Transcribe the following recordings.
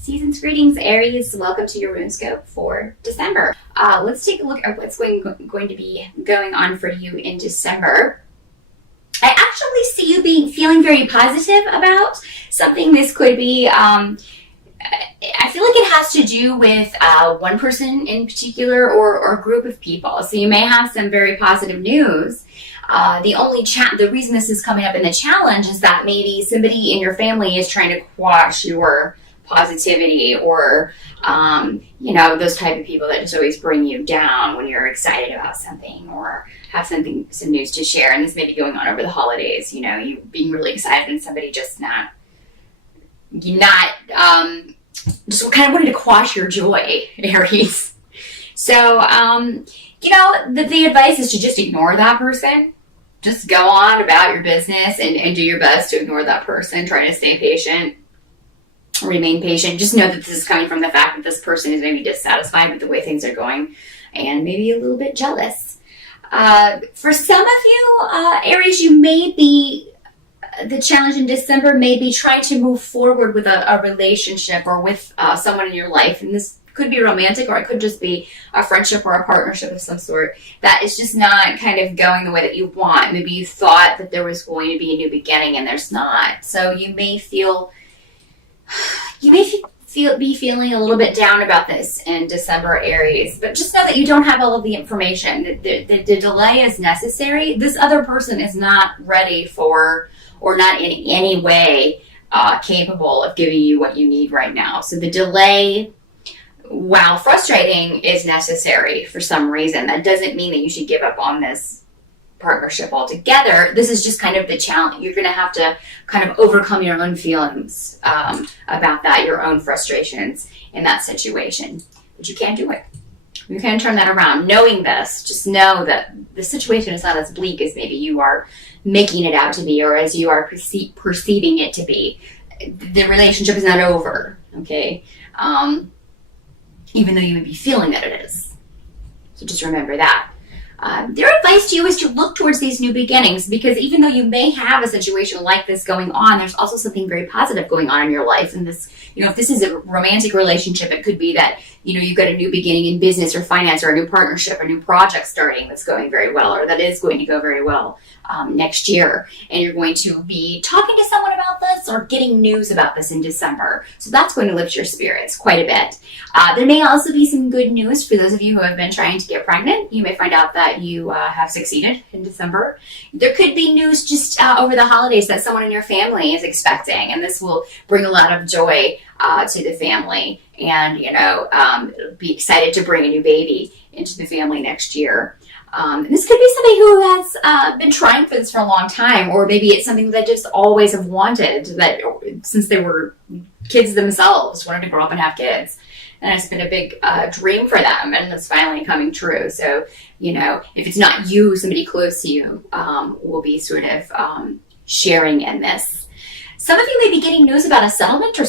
Season's greetings, Aries. Welcome to your RuneScope for December. Let's take a look at what's going to be going on for you in December. I actually see you feeling very positive about something. This could be, I feel like it has to do with one person in particular or a group of people. So you may have some very positive news. The reason this is coming up in the challenge is that maybe somebody in your family is trying to quash your positivity, or those type of people that just always bring you down when you're excited about something or have some news to share. And this may be going on over the holidays, you being really excited and somebody just not just kind of wanting to quash your joy, Aries. So the advice is to just ignore that person. Just go on about your business and do your best to ignore that person. Try to stay patient. Remain patient. Just know that this is coming from the fact that this person is maybe dissatisfied with the way things are going and maybe a little bit jealous. For some of you, Aries, the challenge in December may be trying to move forward with a relationship or with someone in your life. And this could be romantic, or it could just be a friendship or a partnership of some sort that is just not kind of going the way that you want. Maybe you thought that there was going to be a new beginning and there's not. So you may be feeling a little bit down about this in December, Aries, but just know that you don't have all of the information. The delay is necessary. This other person is not ready for, or not in any way capable of giving you what you need right now. So the delay, while frustrating, is necessary for some reason. That doesn't mean that you should give up on this partnership altogether. This is just kind of the challenge. You're going to have to kind of overcome your own feelings about that, your own frustrations in that situation. But you can't do it. You can't turn that around. Knowing this, just know that the situation is not as bleak as maybe you are making it out to be, or as you are perceiving it to be. The relationship is not over, okay? Even though you may be feeling that it is. So just remember that. Their advice to you is to look towards these new beginnings, because even though you may have a situation like this going on, there's also something very positive going on in your life. And this, if this is a romantic relationship, it could be that, you've got a new beginning in business or finance, or a new partnership, a new project starting that's going very well, or that is going to go very well next year. And you're going to be talking to someone about this or getting news about this in December. So that's going to lift your spirits quite a bit. There may also be some good news for those of you who have been trying to get pregnant. You may find out that you have succeeded in December. There could be news just over the holidays that someone in your family is expecting, and this will bring a lot of joy to the family, and be excited to bring a new baby into the family next year. This could be somebody who has been trying for this for a long time, or maybe it's something that just always have wanted, that since they were kids themselves, wanted to grow up and have kids. And it's been a big dream for them, and it's finally coming true. So, if it's not you, somebody close to you will be sort of sharing in this. Some of you may be getting news about a settlement or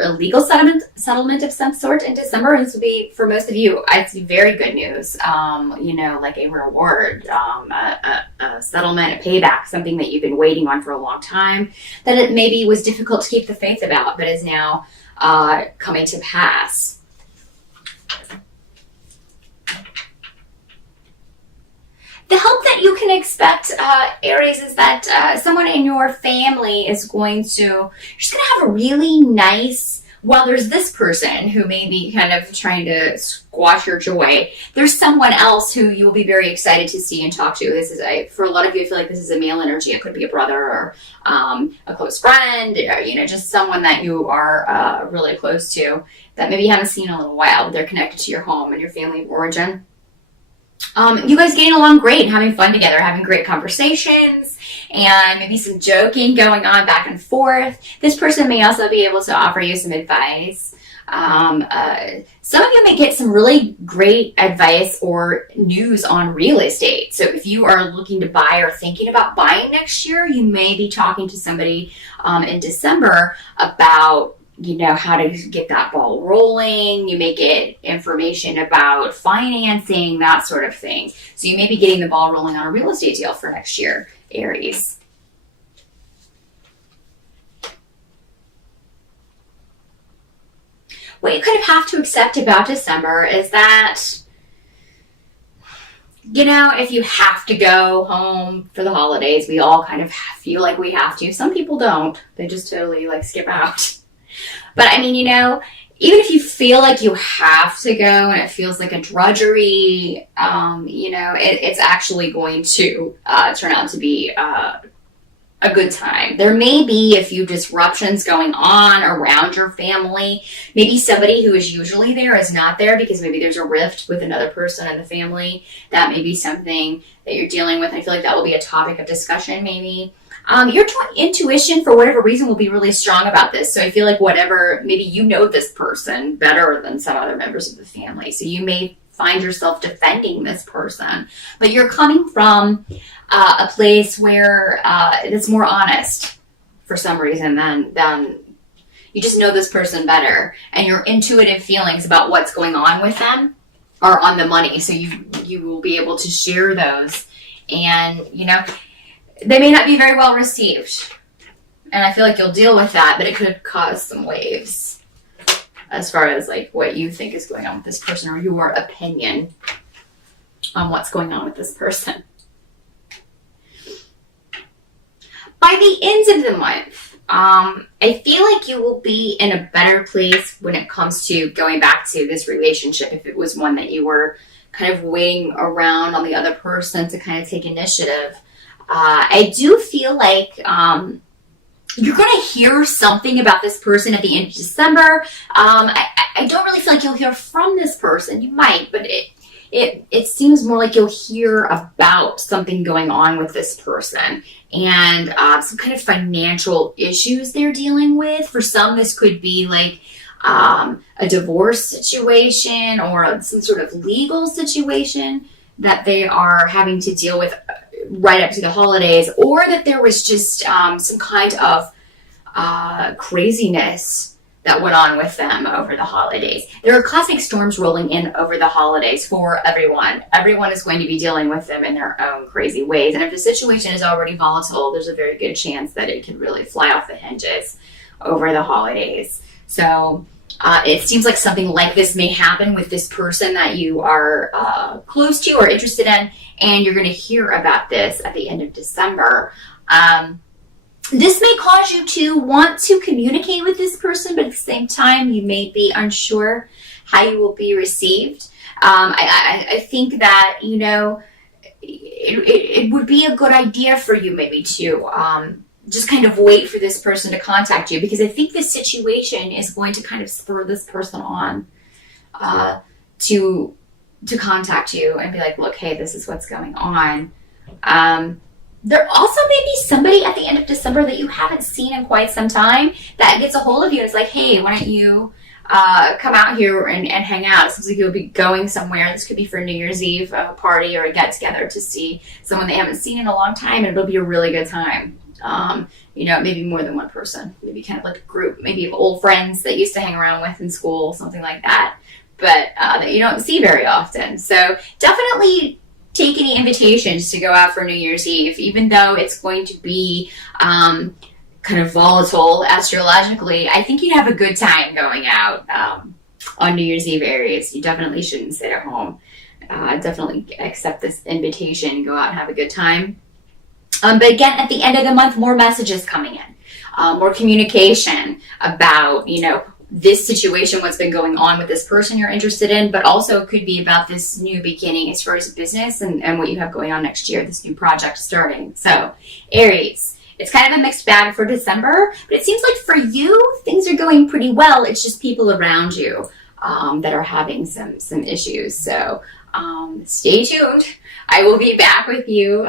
a legal settlement of some sort in December. And this will be, for most of you, I'd see very good news, like a reward, a settlement, a payback, something that you've been waiting on for a long time, that it maybe was difficult to keep the faith about, but is now coming to pass. The help that you can expect, Aries, is that someone in your family is just going to have a really nice, while there's this person who may be kind of trying to squash your joy, there's someone else who you will be very excited to see and talk to. This is for a lot of you, I feel like this is a male energy. It could be a brother or a close friend, or, just someone that you are really close to that maybe you haven't seen in a little while, but they're connected to your home and your family of origin. You guys getting along great, having fun together, having great conversations, and maybe some joking going on back and forth. This person may also be able to offer you some advice. Some of you may get some really great advice or news on real estate. So if you are looking to buy or thinking about buying next year, you may be talking to somebody in December about how to get that ball rolling. You may get information about financing, that sort of thing. So you may be getting the ball rolling on a real estate deal for next year, Aries. what you kind of have to accept about December is that, you know, if you have to go home for the holidays, we all kind of feel like we have to. Some people don't. They just totally like skip out. But I mean, you know, even if you feel like you have to go and it feels like a drudgery, you know, it's actually going to turn out to be a good time. There may be a few disruptions going on around your family. Maybe somebody who is usually there is not there because maybe there's a rift with another person in the family. That may be something that you're dealing with. I feel like that will be a topic of discussion maybe. Your intuition, for whatever reason, will be really strong about this. So I feel like maybe you know this person better than some other members of the family. So you may find yourself defending this person. But you're coming from a place where it's more honest for some reason than you just know this person better. And your intuitive feelings about what's going on with them are on the money. So you will be able to share those. And, you know, they may not be very well received. And I feel like you'll deal with that, but it could cause some waves as far as like what you think is going on with this person or your opinion on what's going on with this person. By the end of the month, I feel like you will be in a better place when it comes to going back to this relationship if it was one that you were kind of waiting around on the other person to kind of take initiative. I do feel like you're going to hear something about this person at the end of December. I don't really feel like you'll hear from this person. You might, but it seems more like you'll hear about something going on with this person and some kind of financial issues they're dealing with. For some, this could be like a divorce situation or some sort of legal situation that they are having to deal with right up to the holidays, or that there was just some kind of craziness that went on with them over the holidays. There are cosmic storms rolling in over the holidays for everyone. Everyone is going to be dealing with them in their own crazy ways. And if the situation is already volatile, there's a very good chance that it can really fly off the hinges over the holidays. So it seems like something like this may happen with this person that you are close to or interested in, and you're going to hear about this at the end of December. This may cause you to want to communicate with this person, but at the same time, you may be unsure how you will be received. I think that, you know, it would be a good idea for you maybe to just kind of wait for this person to contact you, because I think this situation is going to kind of spur this person on to contact you and be like, look, hey, this is what's going on. There also may be somebody at the end of December that you haven't seen in quite some time that gets a hold of you and is like, hey, why don't you come out here and hang out? It seems like you'll be going somewhere. This could be for a New Year's Eve party or a get-together to see someone they haven't seen in a long time, and it'll be a really good time. You know, maybe more than one person, maybe kind of like a group, maybe of old friends that you used to hang around with in school, something like that, but that you don't see very often. So definitely take any invitations to go out for New Year's Eve, even though it's going to be kind of volatile astrologically. I think you'd have a good time going out on New Year's Eve, Aries. You definitely shouldn't sit at home. Definitely accept this invitation, go out and have a good time. But again, at the end of the month, more messages coming in, more communication about, you know, this situation, what's been going on with this person you're interested in, but also it could be about this new beginning as far as business and what you have going on next year, this new project starting. So, Aries, it's kind of a mixed bag for December, but it seems like for you, things are going pretty well. It's just people around you that are having some issues. So, stay tuned. I will be back with you